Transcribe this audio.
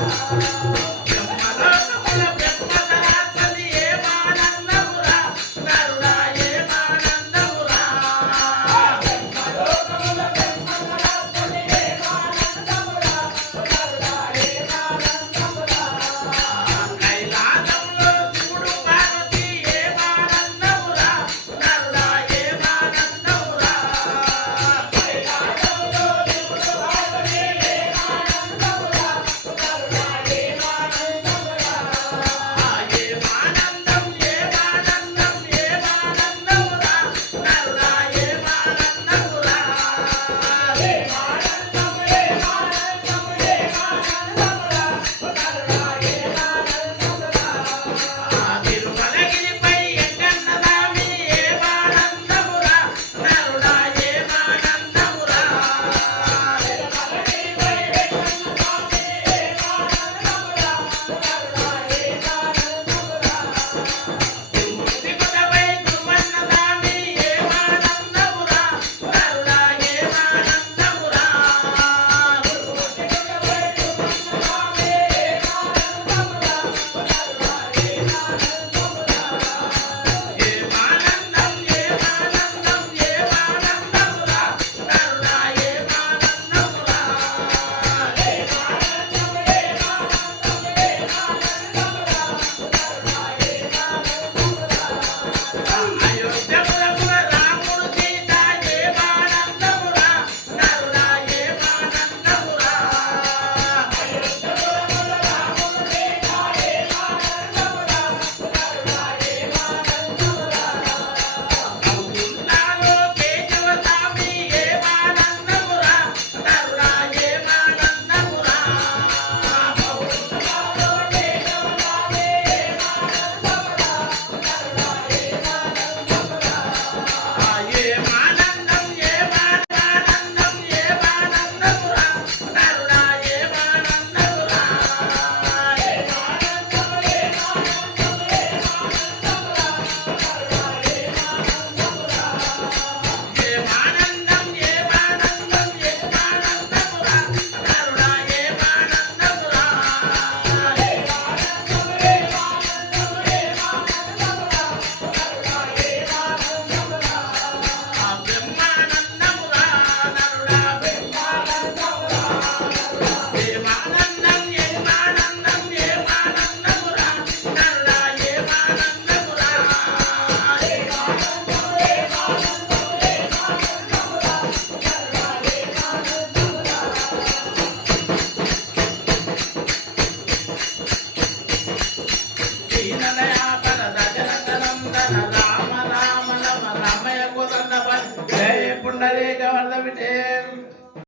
Música